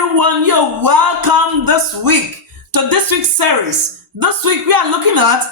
everyone, you're welcome this week to this week's series. This week we are looking at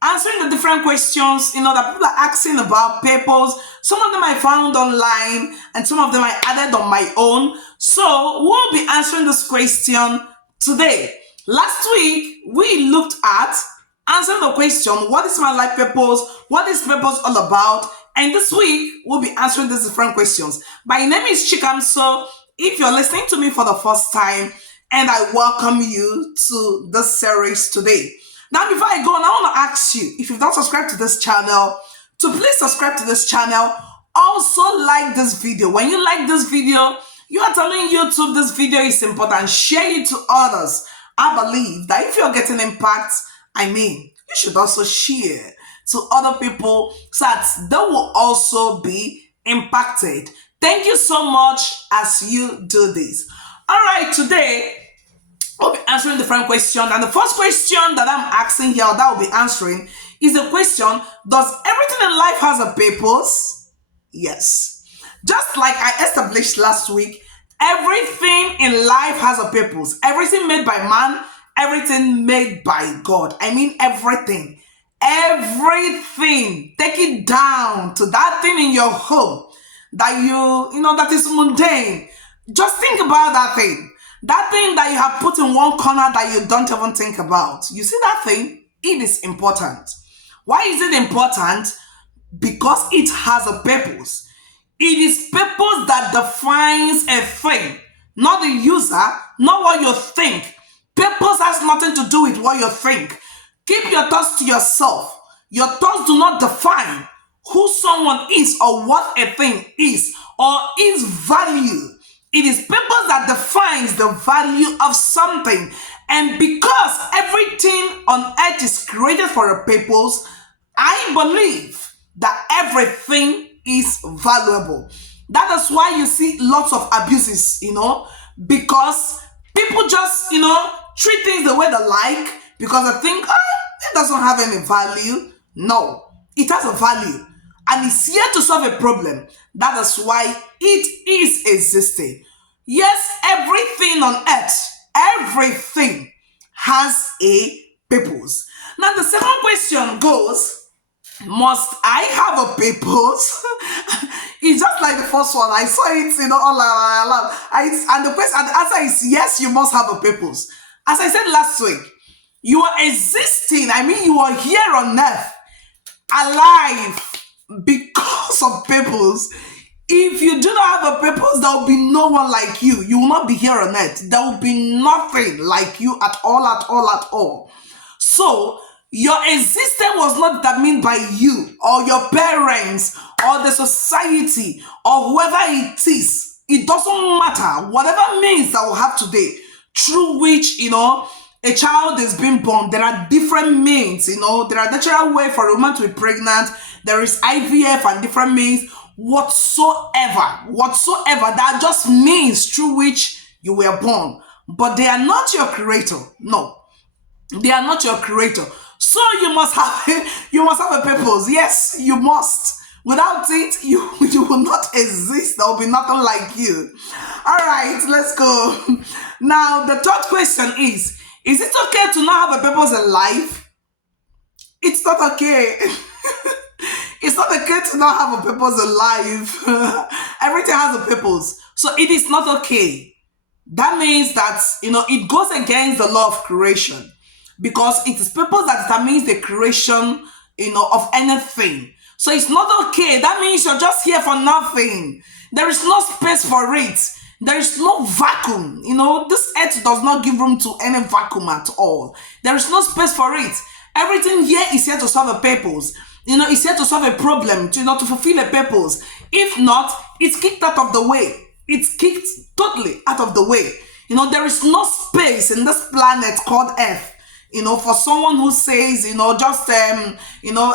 answering the different questions that people are asking about papers. Some of them I found online and some of them I added on my own. So we'll be answering this question today. Last week we looked at answering the question, what is my life purpose? What is purpose all about? And this week we'll be answering these different questions. My name is Chikamso. If you're listening to me for the first time, and I welcome you to this series today. Now, before I go on, I want to ask you, if you've not subscribed to this channel, to please subscribe to this channel. Also, like this video. When you like this video, you are telling YouTube this video is important. Share it to others. I believe that if you're getting impact, you should also share to other people so that they will also be impacted. Thank you so much as you do this. All right, today we'll be answering different questions. And the first question that I'm asking here, that will be answering, is the question, does everything in life has a purpose? Yes. Just like I established last week, everything in life has a purpose. Everything made by man, everything made by God. Everything. Everything. Take it down to that thing in your home that that is mundane. Just think about that thing. That thing that you have put in one corner that you don't even think about. You see that thing? It is important. Why is it important? Because it has a purpose. It is purpose that defines a thing, not the user, not what you think. Purpose has nothing to do with what you think. Keep your thoughts to yourself. Your thoughts do not define who someone is or what a thing is or its value. It is purpose that defines the value of something. And because everything on earth is created for a purpose, I believe that everything is valuable. That is why you see lots of abuses, because people just, treat things the way they like because they think, it doesn't have any value. No, it has a value. And it's here to solve a problem. That is why it is existing. Yes, everything on earth, everything has a purpose. Now the second question goes, must I have a purpose? It's just like the first one. I saw it, all around. And the answer is yes, you must have a purpose. As I said last week, you are existing. You are here on earth, alive, because of purpose. If you do not have a purpose, there will be no one like you. You will not be here on earth. There will be nothing like you at all. So, your existence was not determined by you or your parents or the society or whoever it is. It doesn't matter. Whatever means that we have today, through which, a child is being born, there are different means, there are natural ways for a woman to be pregnant. There is IVF and different means. Whatsoever, that just means through which you were born. But they are not your creator. No, they are not your creator. So you must have a purpose. Yes, you must. Without it, you will not exist. There will be nothing like you. All right, let's go. Now, the third question is it okay to not have a purpose in life? It's not okay. It's not okay to not have a purpose in life. Everything has a purpose. So it is not okay. That means that, it goes against the law of creation. Because it is purpose that determines the creation, of anything. So it's not okay. That means you're just here for nothing. There is no space for it. There is no vacuum. This earth does not give room to any vacuum at all. There is no space for it. Everything here is here to solve a purpose. It's here to solve a problem, to fulfill a purpose. If not, it's kicked out of the way. It's kicked totally out of the way. There is no space in this planet called Earth, for someone who says, just,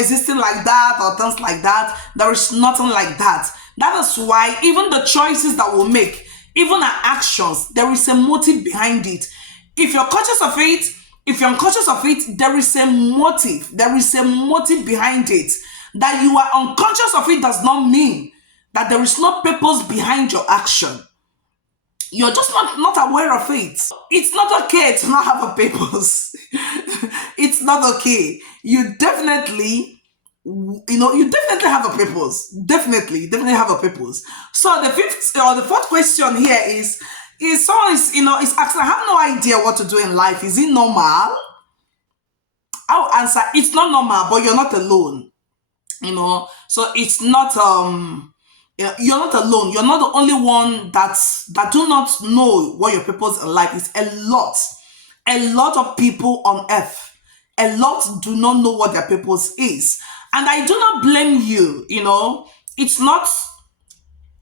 existing like that or things like that. There is nothing like that. That is why even the choices that we'll make, even our actions, there is a motive behind it. If you're conscious of it, if you're unconscious of it, there is a motive. There is a motive behind it. That you are unconscious of it does not mean that there is no purpose behind your action. You're just not aware of it. It's not okay to not have a purpose. It's not okay. You definitely, you definitely have a purpose. Definitely have a purpose. So the fifth or the fourth question here is someone is asking, I have no idea what to do in life. Is it normal? I'll answer, it's not normal, but you're not alone. So it's not you're not alone. You're not the only one that do not know what your purpose in life is. A lot of people on earth, a lot do not know what their purpose is. And I do not blame you. It's not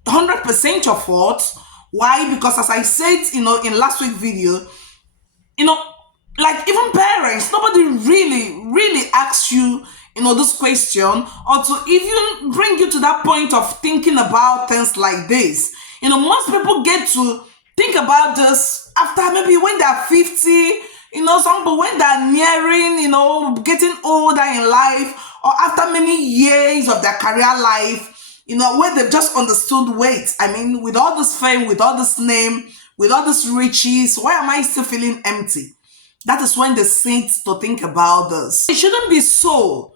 100% your fault. Why? Because as I said, in last week's video, you know, like even parents, nobody really asks you, this question, or to even bring you to that point of thinking about things like this. Most people get to think about this after maybe when they're 50, some people when they're nearing, getting older in life, or after many years of their career life, where they've just understood, wait, I mean, with all this fame, with all this name, with all this riches, why am I still feeling empty? That is when they sit to think about this. It shouldn't be so.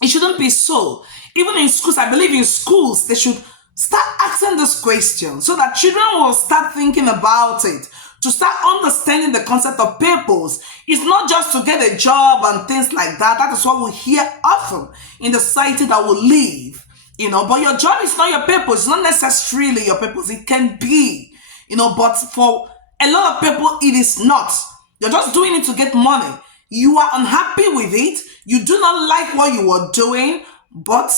It shouldn't be so. Even in schools, I believe in schools, they should start asking this question so that children will start thinking about it, to start understanding the concept of purpose. It's not just to get a job and things like that. That is what we hear often in the society that we live. But your job is not your purpose. It's not necessarily your purpose. It can be, but for a lot of people, it is not. You're just doing it to get money. You are unhappy with it. You do not like what you are doing, but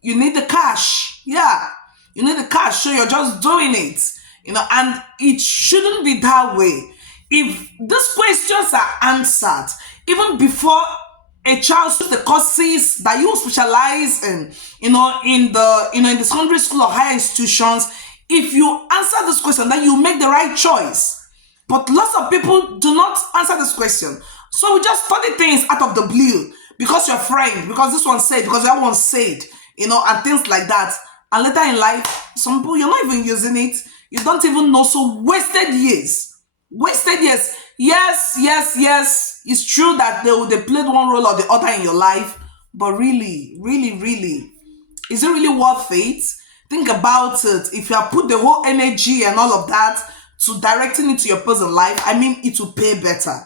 you need the cash. Yeah, you need the cash, so you're just doing it. And it shouldn't be that way. If these questions are answered even before a child chooses the courses that you specialize in, in the secondary school or higher institutions, if you answer this question, then you make the right choice. But lots of people do not answer this question. So we just study things out of the blue because your friend, because this one said, because that one said, and things like that. And later in life, some people, you're not even using it. You don't even know. So wasted years. Wasted years. Yes. It's true that they played one role or the other in your life. But really, is it really worth it? Think about it. If you have put the whole energy and all of that to directing it to your personal life, I mean, it will pay better.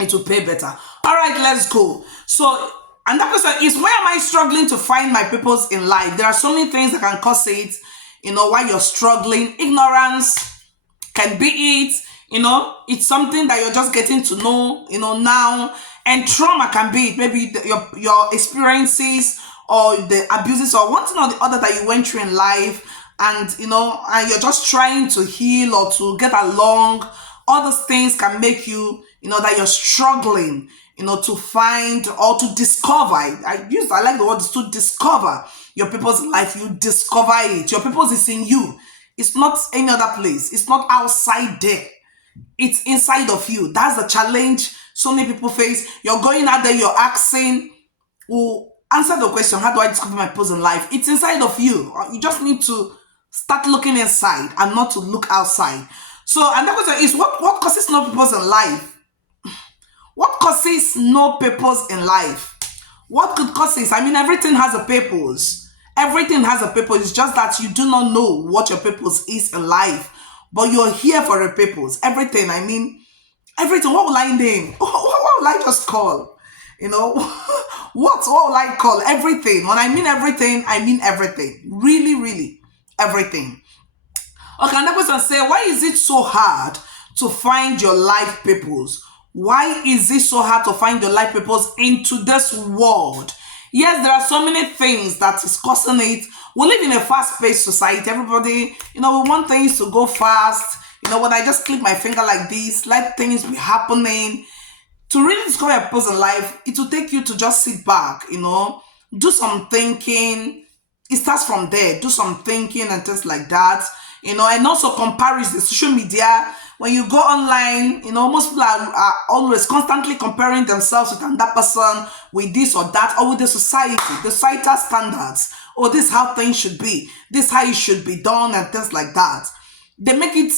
It will pay better. All right, let's go. So, and that question is, why am I struggling to find my purpose in life? There are so many things that can cause it, why you're struggling. Ignorance can be it, it's something that you're just getting to know, now. And trauma can be it. Maybe your experiences or the abuses or one thing or the other that you went through in life. And, and you're just trying to heal or to get along. All those things can make you, that you're struggling, to find or to discover. I like the word to discover your purpose in life. You discover it. Your purpose is in you. It's not any other place. It's not outside there. It's inside of you. That's the challenge so many people face. You're going out there, you're asking, well, answer the question, how do I discover my purpose in life? It's inside of you. You just need to start looking inside and not to look outside. So, and that question is, what causes no purpose in life? What causes no purpose in life? What could cause this? I mean, everything has a purpose. Everything has a purpose. It's just that you do not know what your purpose is in life. But you're here for a purpose. Everything, I mean, everything. What will I name? What will I just call? What will I call? Everything. When I mean everything. Really, everything. Okay, and that person say, why is it so hard to find your life purpose? Why is it so hard to find your life purpose in today's world? Yes, there are so many things that is causing it. We live in a fast-paced society. Everybody, we want things to go fast. When I just click my finger like this, let things be happening. To really discover a purpose in life, it will take you to just sit back, do some thinking. It starts from there. Do some thinking and things like that. And also comparison, social media. When you go online, most people are always constantly comparing themselves with another person, with this or that, or with the societal standards. Or this is how things should be. This is how it should be done and things like that. they make it,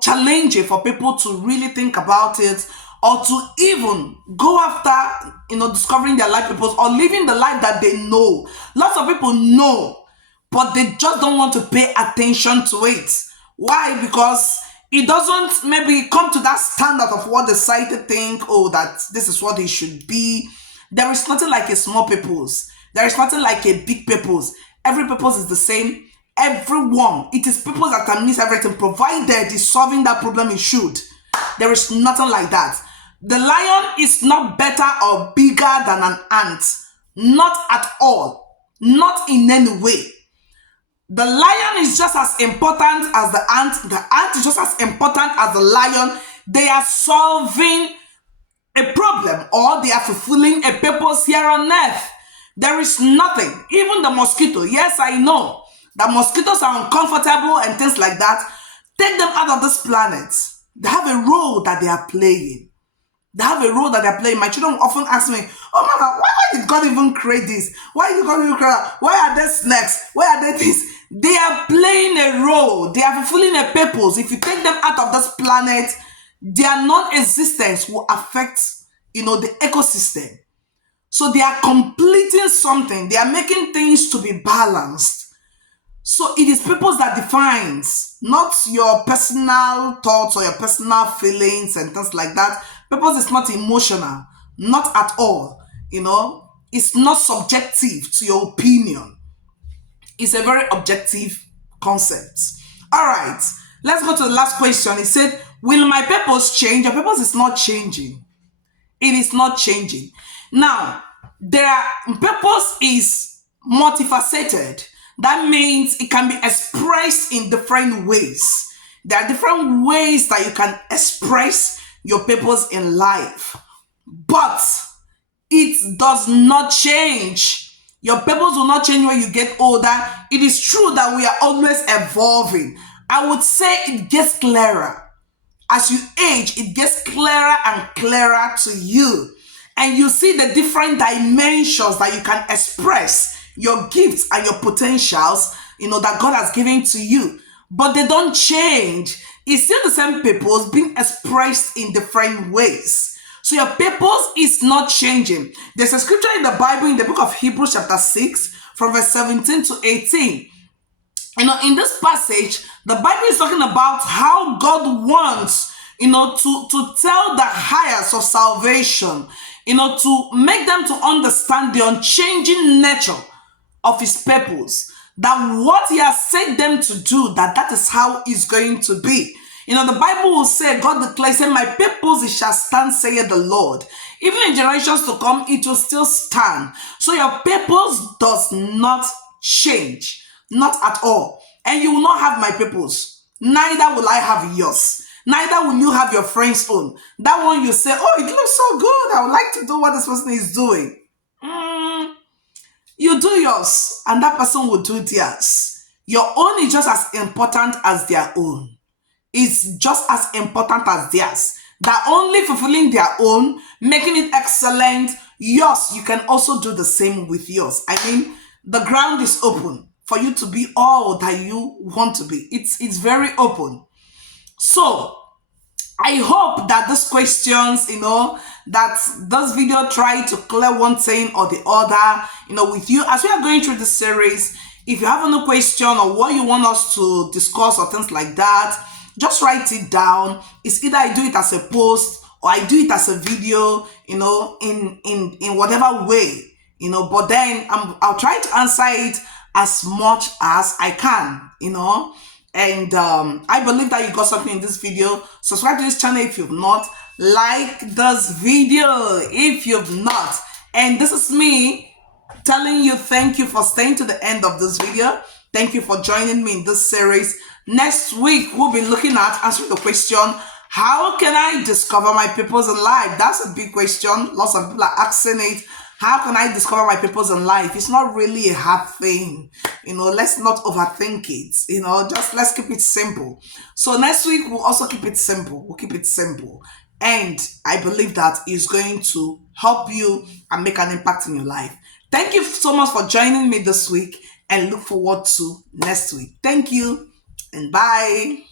challenging for people to really think about it, or to even go after, discovering their life purpose or living the life that they know. Lots of people know, but they just don't want to pay attention to it. Why? Because it doesn't maybe come to that standard of what the society think, oh, that this is what it should be. There is nothing like a small purpose. There is nothing like a big purpose. Every purpose is the same. Everyone, it is purpose that can miss everything, provided it's solving that problem it should. There is nothing like that. The lion is not better or bigger than an ant. Not at all. Not in any way. The lion is just as important as the ant. The ant is just as important as the lion. They are solving a problem, or they are fulfilling a purpose here on earth. There is nothing. Even the mosquito. Yes, I know that mosquitoes are uncomfortable and things like that. Take them out of this planet. They have a role that they are playing. They have a role that they're playing. My children often ask me, oh mama, why did God even create this? Why did God even create that? Why are there snakes? Why are there this? They are playing a role. They are fulfilling a purpose. If you take them out of this planet, their non-existence will affect, the ecosystem. So they are completing something. They are making things to be balanced. So it is purpose that defines, not your personal thoughts or your personal feelings and things like that. Purpose is not emotional, not at all. It's not subjective to your opinion. It's a very objective concept. All right, let's go to the last question. It said, will my purpose change? Your purpose is not changing. It is not changing. Now, purpose is multifaceted. That means it can be expressed in different ways. There are different ways that you can express your purpose in life. But it does not change. Your purpose will not change when you get older. It is true that we are always evolving. I would say it gets clearer. As you age, it gets clearer and clearer to you. And you see the different dimensions that you can express your gifts and your potentials, that God has given to you. But they don't change. It's still the same purpose being expressed in different ways. So your purpose is not changing. There's a scripture in the Bible, in the book of Hebrews chapter 6, from verse 17 to 18. In this passage, the Bible is talking about how God wants, to tell the heirs of salvation, to make them to understand the unchanging nature of his purpose, that what he has said them to do, that is how it's going to be. The Bible will say, God declares, my purpose it shall stand, saith the Lord. Even in generations to come, it will still stand. So your purpose does not change, not at all. And you will not have my purpose. Neither will I have yours. Neither will you have your friend's own. That one you say, oh, it looks so good, I would like to do what this person is doing. You do yours, and that person will do theirs. Your own is just as important as their own. It's just as important as theirs. They're only fulfilling their own, making it excellent. Yours, you can also do the same with yours. The ground is open for you to be all that you want to be. It's very open. So, I hope that these questions, that this video try to clear one thing or the other, with you. As we are going through this series, if you have any question or what you want us to discuss or things like that, just write it down. It's either I do it as a post or I do it as a video, in whatever way, but then I'll try to answer it as much as I can, And I believe that you got something in this video. Subscribe to this channel if you've not. Like this video if you've not. And this is me telling you thank you for staying to the end of this video. Thank you for joining me in this series. Next week, we'll be looking at answering the question, how can I discover my purpose in life? That's a big question. Lots of people are asking it. How can I discover my purpose in life? It's not really a hard thing. Let's not overthink it. Just let's keep it simple. So next week, we'll also keep it simple. We'll keep it simple. And I believe that is going to help you and make an impact in your life. Thank you so much for joining me this week, and look forward to next week. Thank you and bye.